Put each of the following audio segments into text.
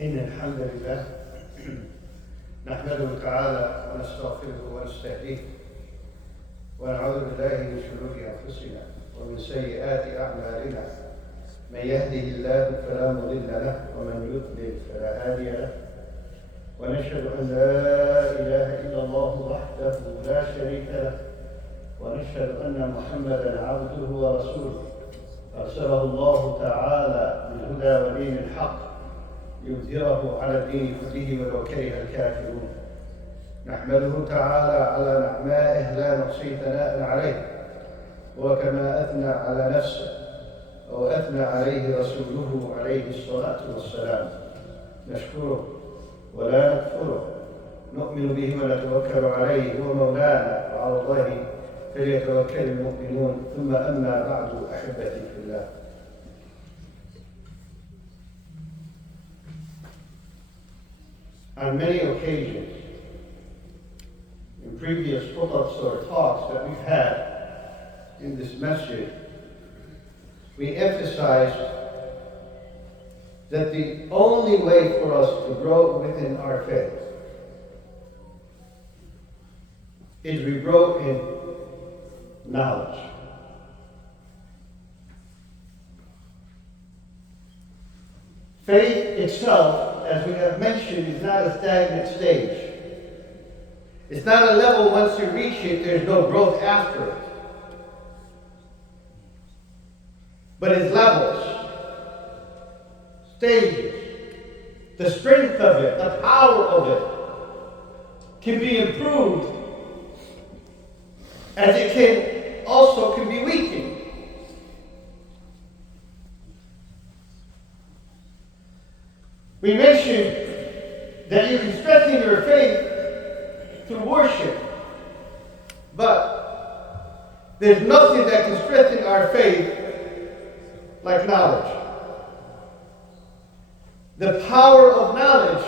إن الحمد لله نحمده تعالى ونستغفره ونستهديه ونعوذ بالله من شرور أنفسنا ومن سيئات أعمالنا. من يهده الله فلا مضل له ومن يضلل فلا هادي له، ونشهد أن لا إله إلا الله وحده لا شريك له، ونشهد أن محمدا عبده ورسوله أرسله الله تعالى بالهدى ودين الحق ليظهره على الدين كله ولو كره الكافرون. نحمده تعالى على نعمائه لا نحصي ثناء عليه، وكما أثنى على نفسه أو أثنى عليه رسوله عليه الصلاة والسلام. نشكره ولا نكفره، نؤمن به ونتوكل عليه، هو مولانا وعلى الله فليتوكل المؤمنون. ثم أما بعد، أحبتي في الله، on many occasions in previous khutbahs or talks that we've had in this masjid, we emphasized that the only way for us to grow within our faith is we grow in knowledge. Faith itself, as we have mentioned, is not a stagnant stage. It's not a level once you reach it, there's no growth after it. But it's levels, stages. The strength of it, the power of it can be improved, as it can also be weakened. We mentioned that you can strengthen your faith through worship, but there's nothing that can strengthen our faith like knowledge. The power of knowledge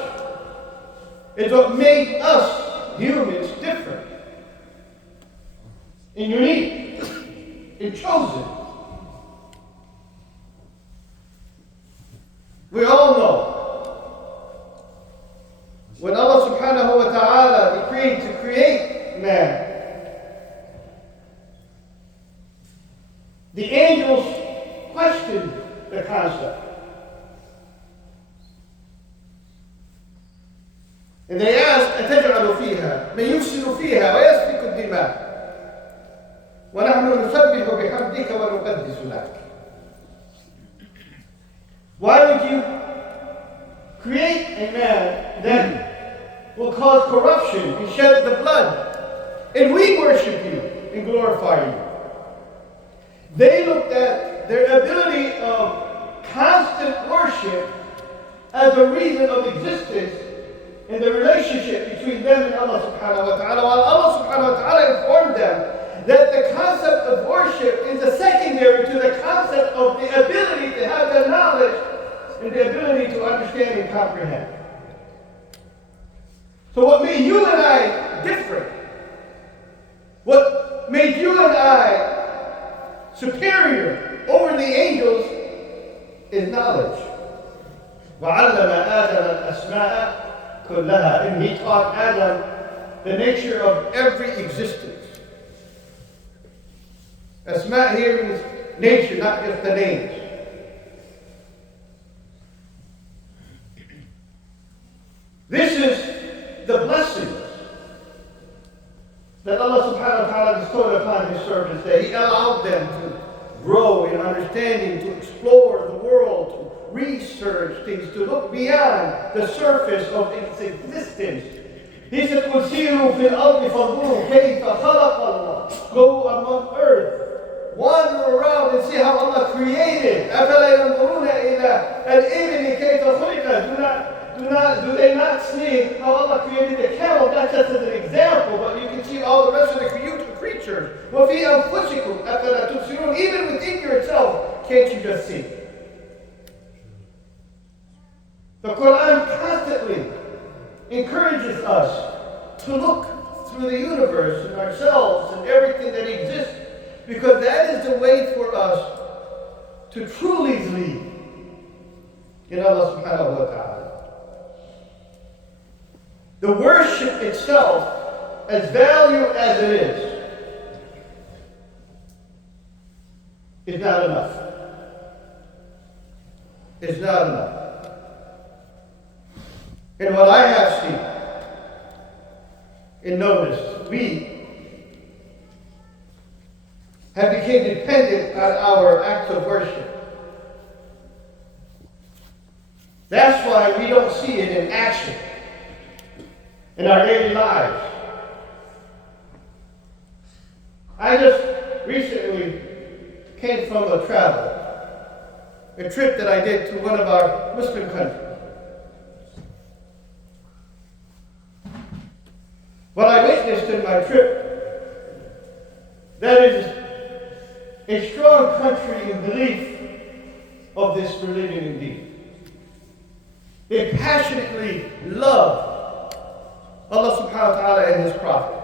is what made us humans different and unique and chosen. We all know when Allah subhanahu wa ta'ala decreed to create man, the angels questioned the concept. And they asked, أَتَجْعَلُ فِيهَا مَنْ يُفْسِدُ فِيهَا وَيَسْفِكُ الدِّمَاءَ وَنَحْنُ نُسَبِّحُ بِحَمْدِكَ وَنُقَدِّسُ لَكَ. Why would you create a man that will cause corruption and shed the blood, and we worship you and glorify you? They looked at their ability of constant worship as a reason of existence in the relationship between them and Allah subhanahu wa ta'ala, while Allah subhanahu wa ta'ala informed them that the concept of worship is a secondary to the concept of the ability to have the knowledge and the ability to understand and comprehend. So what made you and I different, what made you and I superior over the angels, is knowledge. وَعَلَّمَ آدَمَ الْأَسْمَاءَ كُلَّهَا. And he taught Adam the nature of every existence. Asma here means nature, not just the names. This is the blessings that Allah subhanahu wa ta'ala bestowed upon His servants, that He allowed them to grow in understanding, to explore the world, to research things, to look beyond the surface of its existence. He said, قُلْ سِيرُوا فِي الْأَرْضِ فَانظُرُوا كَيْفَ خَلَقَ اللَّهُ. Go among earth, wander around and see how Allah created. أَفَلَا يَنْظُرُونَ إِلَىٰ الْإِبِلِ كَيْفَ خُلِقَتْ. Do they not see how Allah created the camel? Not just as an example, but you can see all the rest of the creatures. وَفِي أَنفُسِكُمْ أَفَلَا تُبْصِرُونَ. Even within yourself, can't you just see? The Quran constantly encourages us to look through the universe and ourselves and everything that exists, because that is the way for us to truly believe in Allah subhanahu wa ta'ala. The worship itself, as value as it is not enough. It's not enough. And what I have seen and noticed, we have become dependent on our acts of worship. That's why we don't see it in action in our daily lives. I just recently came from a trip that I did to one of our Muslim countries. What I witnessed in my trip, that is a strong country in belief of this religion indeed. They passionately love Allah subhanahu wa ta'ala and His Prophet.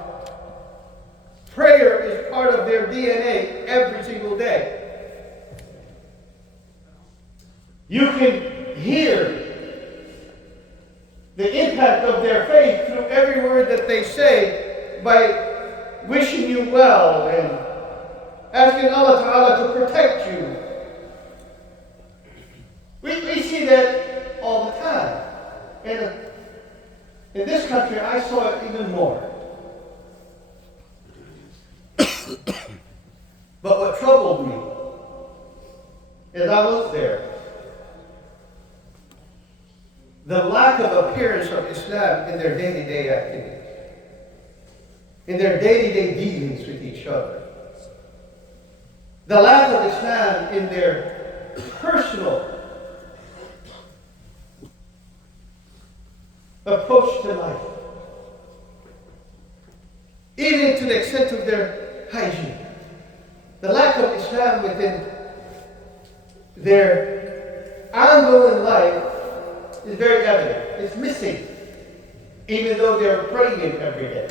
Prayer is part of their DNA every single day. You can hear the impact of their faith through every word that they say by wishing you well and asking Allah Ta'ala to protect you. We see that all the time. And in this country, I saw it even more. But what troubled me as I was there, the lack of appearance of Islam in their day-to-day activities, in their day-to-day dealings with each other. The lack of Islam in their personal approach to life. Even to the extent of their hygiene. The lack of Islam within their ongoing life is very evident. It's missing, even though they're praying every day.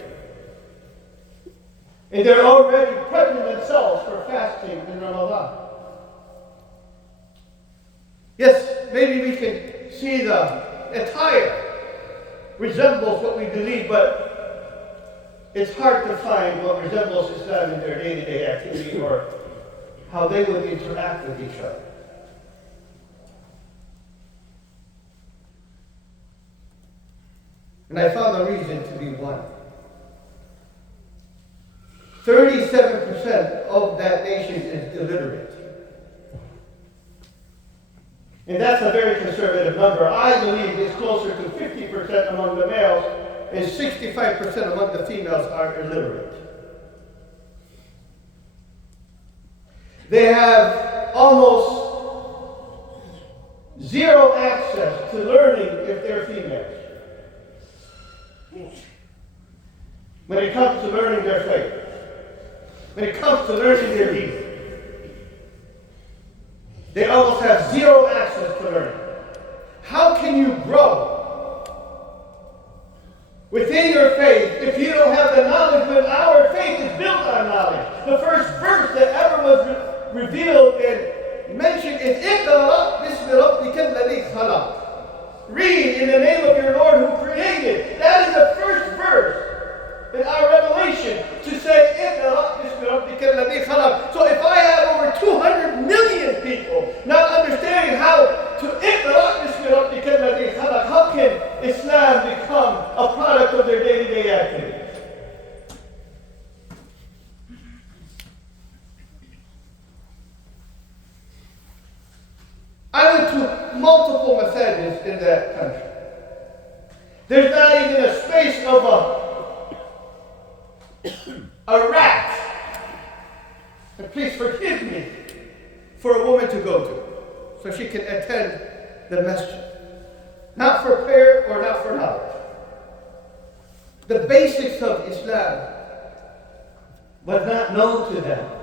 And they're already prepping themselves for fasting in Ramadan. Yes, maybe we can see the attire resembles what we believe, but it's hard to find what resembles Islam in their day-to-day activity or how they would interact with each other. And I found the reason to be one. 37% of that nation is illiterate. And that's a very conservative number. I believe it's closer to 50% among the males and 65% among the females are illiterate. They have almost zero access to learning if they're females. When it comes to learning their faith, when it comes to learning their deeds, they almost have zero access to learning. How can you grow within your faith if you don't have the knowledge when our faith is built on knowledge? The first verse that ever was revealed and mentioned is Iqra bismi rabbika alladhi khalaq. Read in the name of your Lord who created. That is the first verse in our revelation to say Iqra bismi rabbika alladhi khalaq. So if I have over 200 million people not understanding how to Iqra bismi rabbika alladhi khalaq, how can Islam become a product of their day-to-day activities? I went to multiple masajids in that country. There's not even a space of a rat, and please forgive me, for a woman to go to, so she can attend the masjid. Not for prayer or not for knowledge. The basics of Islam was not known to them.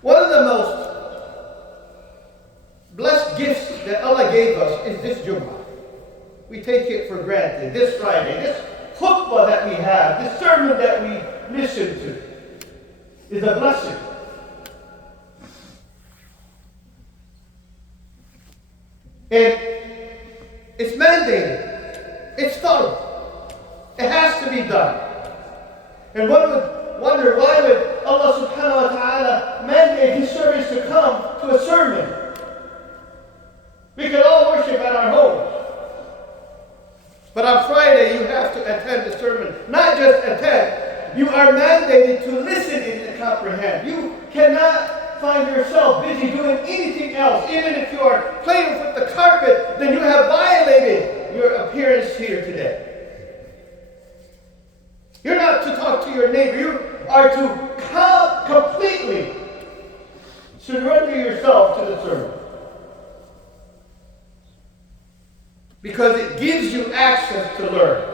One of the most blessed gifts that Allah gave us is this Jummah. We take it for granted. This Friday, this khutbah that we have, this sermon that we listen to is a blessing. And it's meant And one would wonder, why would Allah subhanahu wa ta'ala mandate His servants to come to a sermon? We can all worship at our homes. But on Friday, you have to attend the sermon. Not just attend. You are mandated to listen and to comprehend. You cannot find yourself busy doing anything else. Even if you are playing with the carpet, then you have violated your appearance here today. You're not to talk to your neighbor. You are to completely surrender yourself to the sermon. Because it gives you access to learn.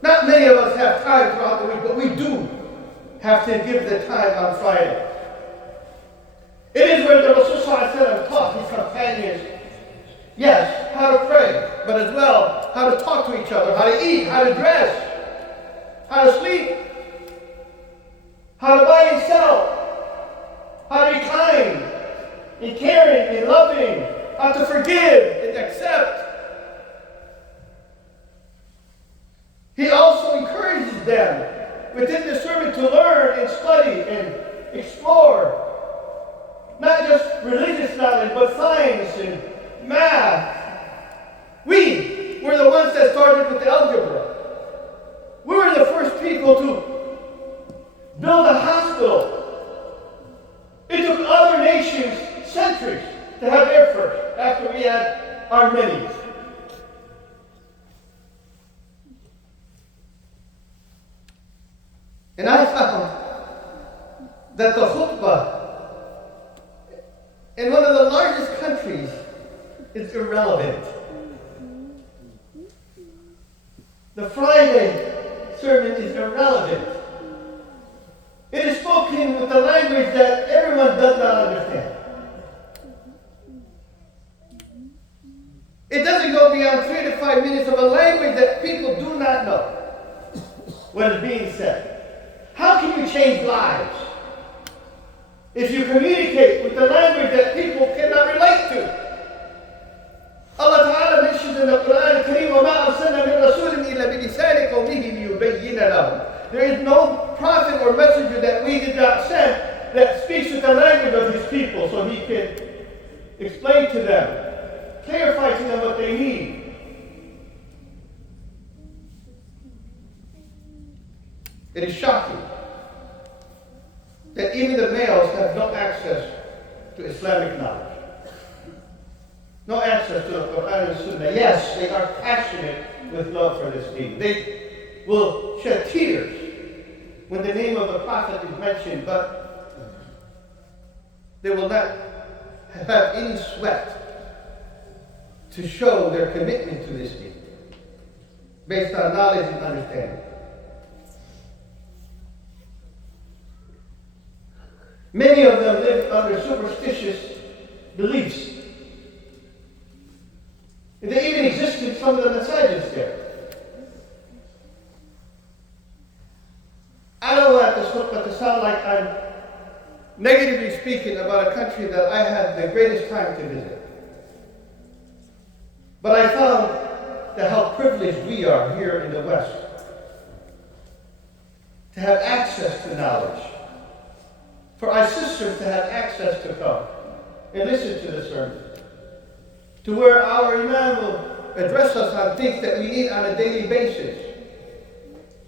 Not many of us have time throughout the week, but we do have to give the time on Friday. It is where the Rasul taught his companions, yes, how to pray, but as well, how to talk to each other, how to eat, how to dress, how to sleep, how to buy and sell, how to be kind and caring and loving, how to forgive and accept. He also encourages them within the sermon to learn and study and explore. Not just religious knowledge, but science and math. We were the ones that started with algebra. We were the first people to build a hospital. It took other nations centuries to have air first after we had our minis. And I found that the khutbah in one of the largest countries is irrelevant. The Friday sermon is irrelevant. It is spoken with the language that everyone does not understand. It doesn't go beyond 3 to 5 minutes of a language that people do not know what is being said. How can you change lives if you communicate with the language that people cannot relate to? Allah Ta'ala mentions in the Quran, وَمَا أَرْسَلْنَا مِن رَسُولٍ إِلَّا بِلِسَانِ قَوْمِهِ لِيُبَيِّنَ لَهُمْ. There is no prophet or messenger that we did not send that speaks with the language of his people so he can explain to them, clarify to them what they need. It is shocking that even the males have no access to Islamic knowledge. No access to the Quran and Sunnah. Yes, they are passionate with love for this deen. They will shed tears when the name of the Prophet is mentioned, but they will not have any sweat to show their commitment to this deen based on knowledge and understanding. Many of them live under superstitious beliefs. They even exist in some of the masajids there. I don't want this khutbah to sound like I'm negatively speaking about a country that I had the greatest time to visit. But I found that how privileged we are here in the West to have access to knowledge. For our sisters to have access to come and listen to the sermon. To where our Imam will address us on things that we need on a daily basis.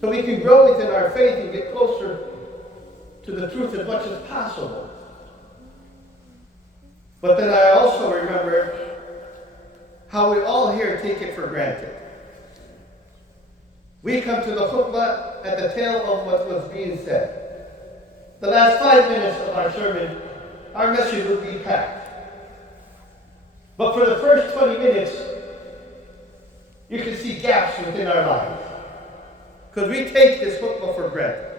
So we can grow within our faith and get closer to the truth as much as possible. But then I also remember how we all here take it for granted. We come to the khutbah at the tail of what was being said. The last 5 minutes of our sermon, our message would be packed. But for the first 20 minutes, you can see gaps within our lives. Because we take this khutbah for granted.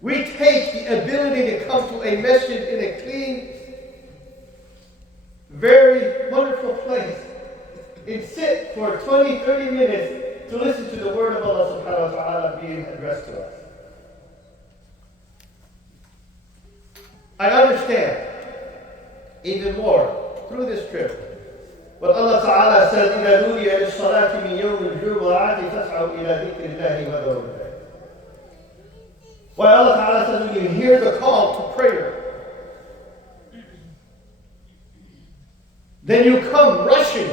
We take the ability to come to a message in a clean, very wonderful place and sit for 20, 30 minutes to listen to the word of Allah subhanahu wa ta'ala being addressed to us. I understand even more through this trip what Allah Ta'ala says, إِذَا نُودِيَ لِلصَّلَاةِ مِنْ يَوْمِ الْجُمُعَةِ فَاسْعَوْا إِلَى ذِكْرِ اللَّهِ وَذَرُوا الْبَيْعَ. Why Allah Ta'ala says when you hear the call to prayer, then you come rushing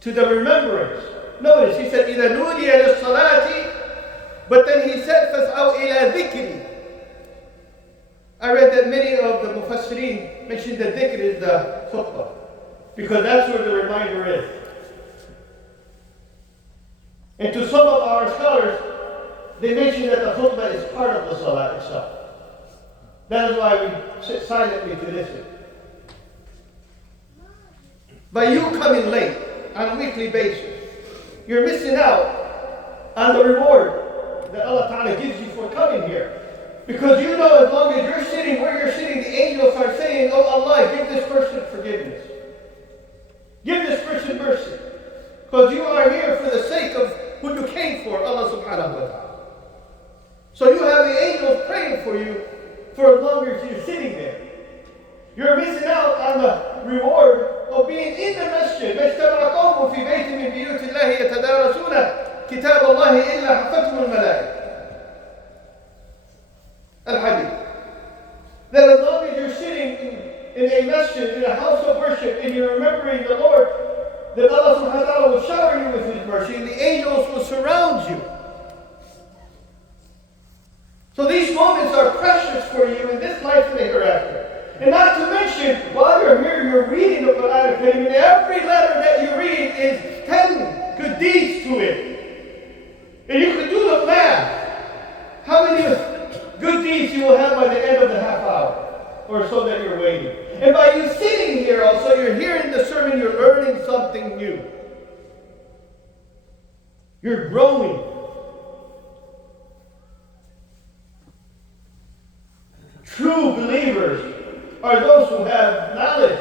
to the remembrance. Notice, he said, إِذَا نُودِيَ لِلصَّلَاةِ, but then he said, فَاسْعَوْا إِلَى ذِكْرِ. I read that many of the Mufassirin mentioned that dhikr is the khutbah, because that's where the reminder is. And to some of our scholars, they mention that the khutbah is part of the salah itself. That is why we sit silently to listen. By you coming late on a weekly basis, you're missing out on the reward that Allah Ta'ala gives you for coming here. Because you know as long as you're sitting where you're sitting, the angels are saying, oh Allah, give this person forgiveness. Give this person mercy. Because you are here for the sake of who you came for, Allah Subhanahu wa Ta'ala. So you have the angels praying for you for as long as you're sitting there. You're missing out on the reward of being in the masjid. ما اجتمع قوم في بيت من بيوت الله يتدارسون كتاب الله إلا حفتهم الملائكة. Al-Hadith. That as long as you're sitting in a masjid, in a house of worship, and you're remembering the Lord, that Allah subhanahu wa ta'ala will shower you with His mercy, and the angels will surround you. So these moments are precious for you in this life and the hereafter. And not to mention, while you're here, you're reading the Quran Kareem, and every letter that you read is 10 good deeds to it. And you can do the math. How many good deeds you will have by the end of the half hour or so that you're waiting. And by you sitting here also, you're hearing the sermon, you're learning something new. You're growing. True believers are those who have knowledge.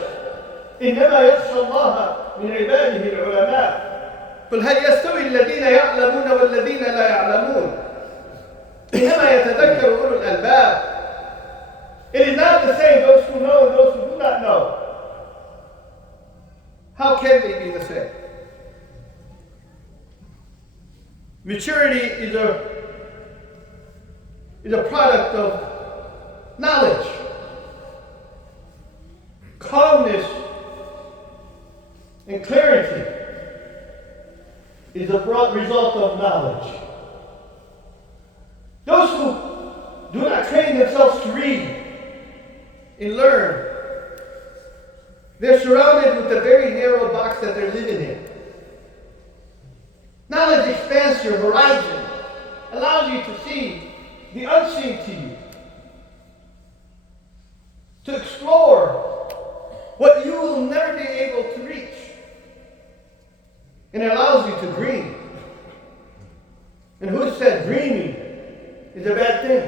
إنما يخشى الله من عباده العلماء. قل هل يستوي الذين يعلمون والذين لا يعلمون. إنما يتذكر أولو الألباب. It is not the same, those who know and those who do not know. How can they be the same? Maturity is a product of knowledge. Calmness and clarity is a result of knowledge. Those who do not train themselves to read and learn, they're surrounded with a very narrow box that they're living in. Knowledge expands your horizon, allows you to see the unseen to you, to explore what you will never be able to reach. And it allows you to dream. And who said dreaming is a bad thing?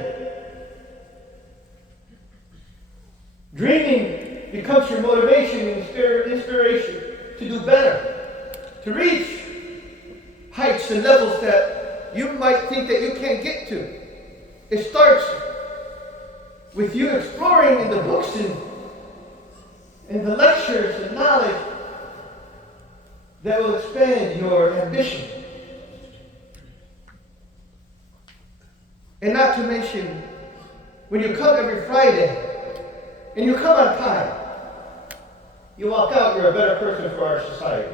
Dreaming becomes your motivation and inspiration to do better, to reach heights and levels that you might think that you can't get to. It starts with you exploring in the books and the lectures and knowledge that will expand your ambition. And not to mention, when you come every Friday, and you come on time, you walk out, you're a better person for our society.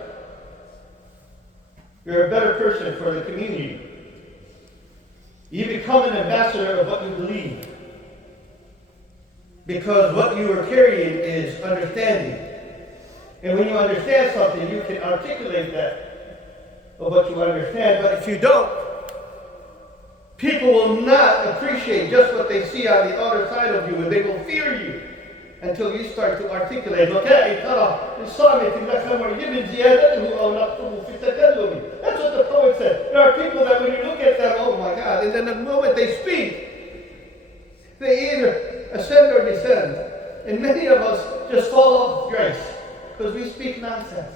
You're a better person for the community. You become an ambassador of what you believe. Because what you are carrying is understanding. And when you understand something, you can articulate that of what you understand. But if you don't, people will not appreciate just what they see on the other side of you, and they will fear you until you start to articulate. That's what the poet said. There are people that when you look at them, oh my God, and then the moment they speak, they either ascend or descend. And many of us just fall off grace because we speak nonsense.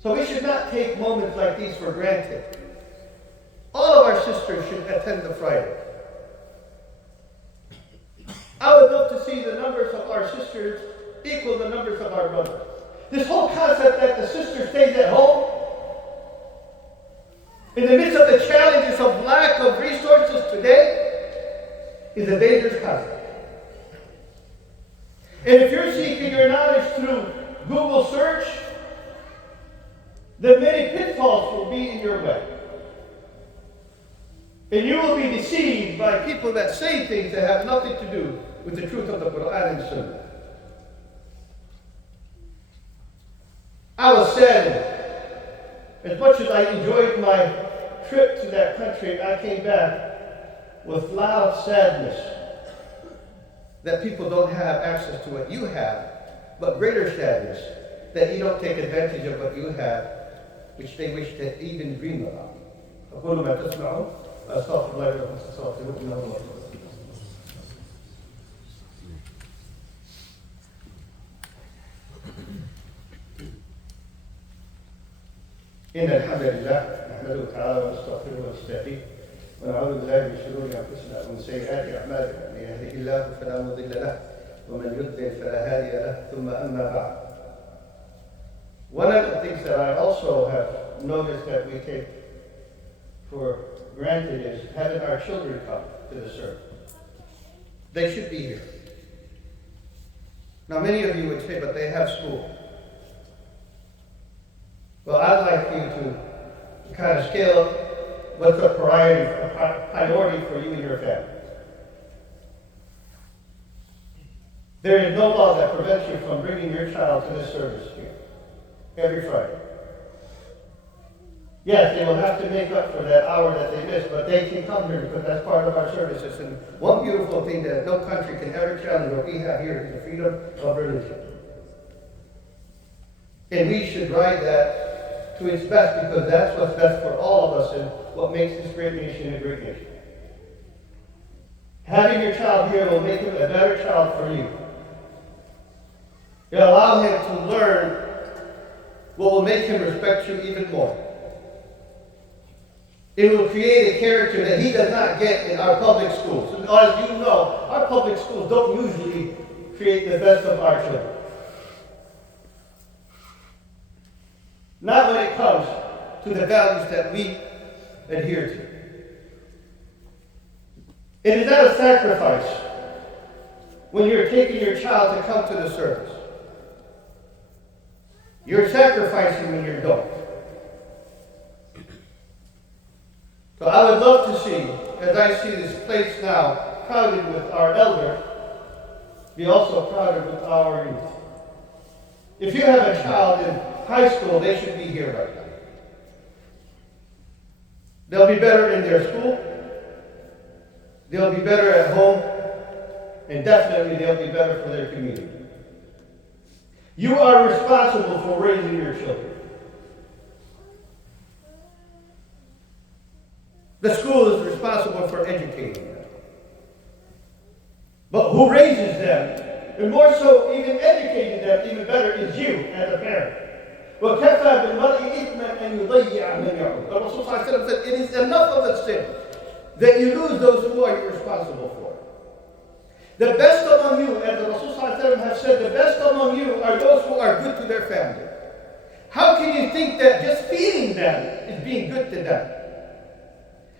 So we should not take moments like these for granted. All of our sisters should attend the Friday. I would love to see the numbers of our sisters equal the numbers of our brothers. This whole concept that the sister stays at home, in the midst of the challenges of lack of resources today, is a dangerous concept. And if you're seeking your knowledge through Google search, then many pitfalls will be in your way. And you will be deceived by people that say things that have nothing to do with the truth of the Quran and Sunnah. I was saddened. As much as I enjoyed my trip to that country, I came back with loud sadness that people don't have access to what you have, but greater sadness that you don't take advantage of what you have, which they wish to even dream about. أقول ما تسمعون وأستغفر الله لكم فاستغفروه إنه هو الغفور الرحيم. إن الحمد لله نحمده تعالى ونستغفره ونستهديه ونعوذ بالله من شرور أنفسنا ومن سيئات أعمالنا من يهده الله فلا مضل له ومن يضلل فلا هادي له ثم أما بعد. One of the things that I also have noticed that we take for granted is having our children come to the service. They should be here. Now many of you would say, but they have school. Well, I'd like you to kind of scale up what's a priority for you and your family. There is no law that prevents you from bringing your child to this service here every Friday. Yes, they will have to make up for that hour that they missed, but they can come here because that's part of our services. And one beautiful thing that no country can ever challenge what we have here is the freedom of religion. And we should ride that to its best because that's what's best for all of us and what makes this great nation a great nation. Having your child here will make him a better child for you. It'll allow him to learn what will make him respect you even more. It will create a character that he does not get in our public schools. And as you know, our public schools don't usually create the best of our children. Not when it comes to the values that we adhere to. It is not a sacrifice when you're taking your child to come to the service. You're sacrificing when you don't. So I would love to see, as I see this place now crowded with our elders, be also crowded with our youth. If you have a child in high school, they should be here right now. They'll be better in their school, they'll be better at home, and definitely they'll be better for their community. You are responsible for raising your children. The school is responsible for educating them. But who raises them, and more so even educating them even better, is you as a parent. وَكَفَى بِالْمَرْءِ إِثْمًا أَنْ يُضَيِّعَ مَنْ يَعُودُ. The Rasul said, it is enough of a sin that you lose those who are responsible for. The best among you, as the Rasul have said, the best among you are those who are good to their family. How can you think that just feeding them is being good to them?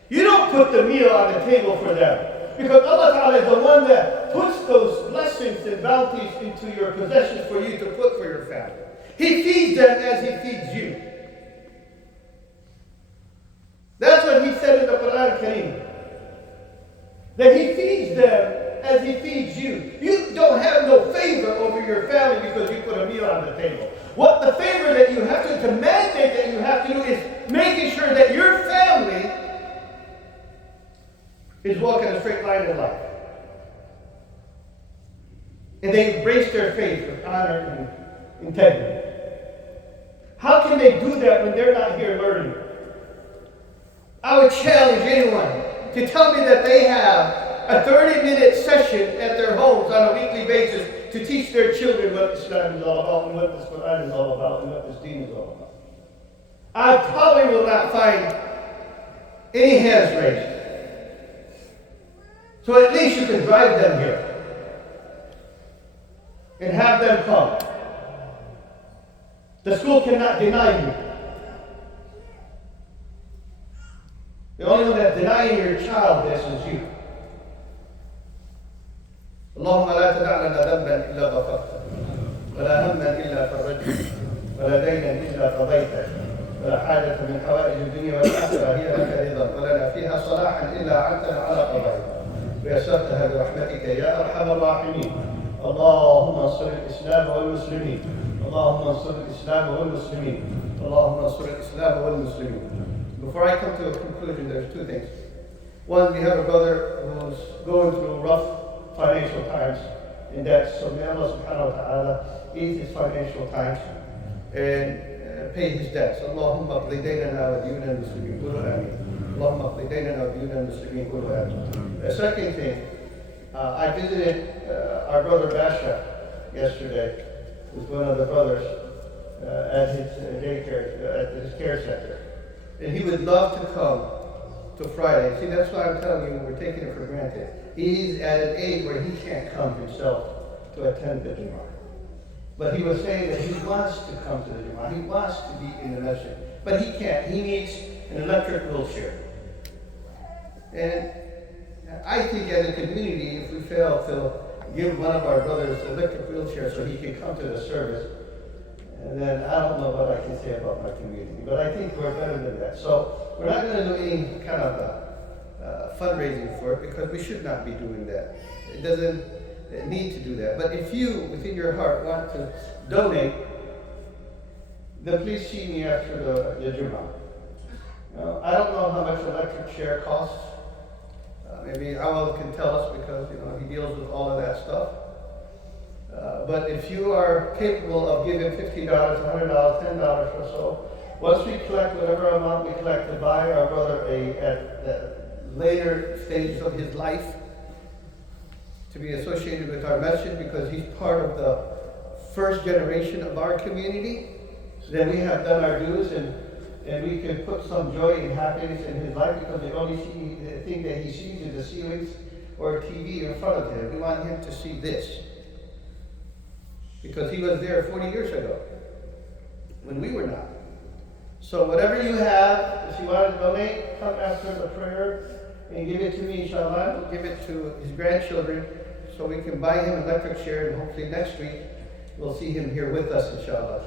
You don't put the meal on the table for them. Because Allah Ta'ala is the one that puts those blessings and bounties into your possessions for you to put for your family. He feeds them as He feeds you. That's what He said in the Quran Kareem. That He feeds them as He feeds you. You don't have no favor over your family because you put a meal on the table. What the favor that you have to, the mandate that you have to do is making sure that your family is walking a straight line in life. And they embrace their faith with honor and integrity. How can they do that when they're not here learning? I would challenge anyone to tell me that they have a 30-minute session at their homes on a weekly basis to teach their children what Islam is all about and what this Quran is all about and what this deen is all about. I probably will not find any hands raised. So at least you can drive them here and have them come. The school cannot deny you. child this is you. اللهم لا تدع لنا ذنبا إلا غفرته ولا هما إلا فرجته ولا دينا إلا قضيته ولا حاجة من حوائج الدنيا والآخرة هي لك رضا ولنا فيها صلاحا إلا أعنتنا على قضائها ويسرتها برحمتك يا أرحم الراحمين. اللهم انصر الإسلام والمسلمين. اللهم انصر الإسلام والمسلمين. اللهم انصر الإسلام والمسلمين. Before I come to a conclusion, there's two things. One, we have a brother who's going through rough financial times in debt, so may Allah subhanahu wa ta'ala ease his financial times and pay his debts. اللهم اقضِ ديننا وديون المسلمين قولوا آمين. اللهم اقضِ ديننا وديون المسلمين قولوا آمين. The second thing, I visited our brother Basha yesterday with one of the brothers at his daycare, at his care center. And he would love to come to Friday. See, that's why I'm telling you, we're taking it for granted. He's at an age where he can't come himself to attend the Jummah. But he was saying that he wants to come to the Jummah. He wants to be in the masjid. But he can't. He needs an electric wheelchair. And I think as a community, if we fail to give one of our brothers an electric wheelchair so he can come to the service, and then I don't know what I can say about my community. But I think we're better than that. So we're not going to do any kind of fundraising for it because we should not be doing that. It doesn't need to do that. But if you, within your heart, want to donate, then please see me after the Jummah. I don't know how much an electric chair costs. Maybe Awal can tell us because he deals with all of that stuff. But if you are capable of giving $50, $100, $10 or so, once we collect whatever amount we collect to buy our brother at the later stages of his life to be associated with our masjid because he's part of the first generation of our community, then we have done our dues and we can put some joy and happiness in his life because the only thing that he sees is the ceilings or a TV in front of him. We want him to see this because he was there 40 years ago when we were not. So whatever you have, if you want to donate, come after the prayer and give it to me, inshallah. We'll give it to his grandchildren so we can buy him an electric chair and hopefully next week we'll see him here with us, inshallah.